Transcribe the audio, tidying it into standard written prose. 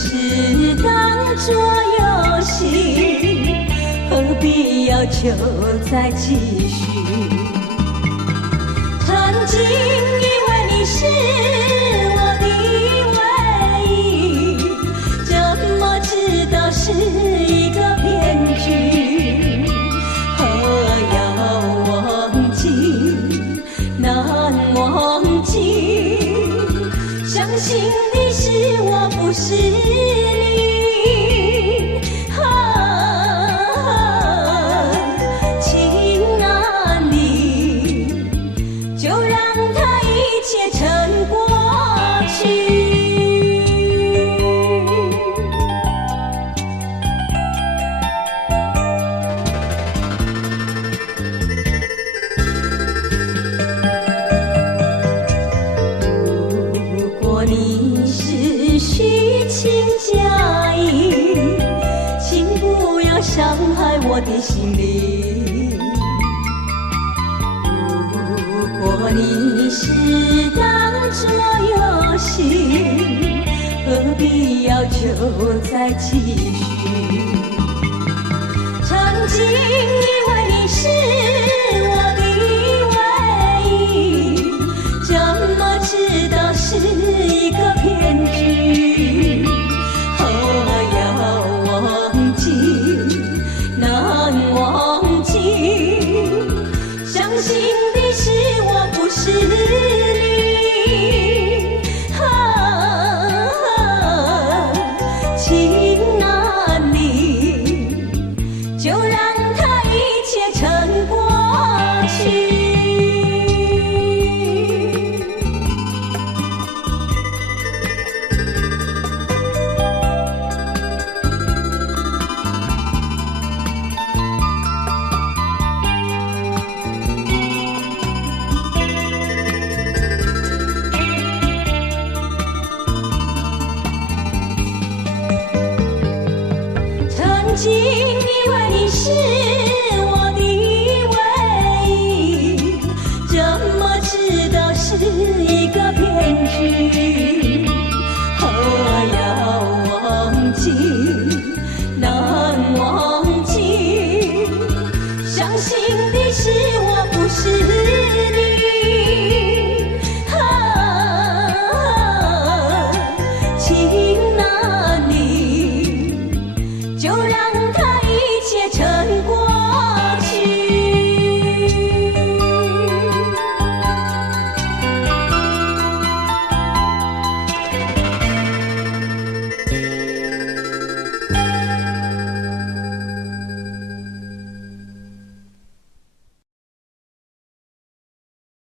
是当作游戏，何必要求再继续？曾经以为你是我的唯一，怎么知道是一个骗局？要忘记，难忘记，相信你是我，不是你。情难离，就让它一切成过去。你是虚情假意，请不要伤害我的心灵。如果你是当作游戏，何必要求再继续？曾经以为你是我的唯一，怎么知道是一个骗局？要忘记，难忘记，相信你是我，不是你。情难离，就让它一切成过去。曾经以为你是我的唯一，怎么知道是一个骗局？要忘记。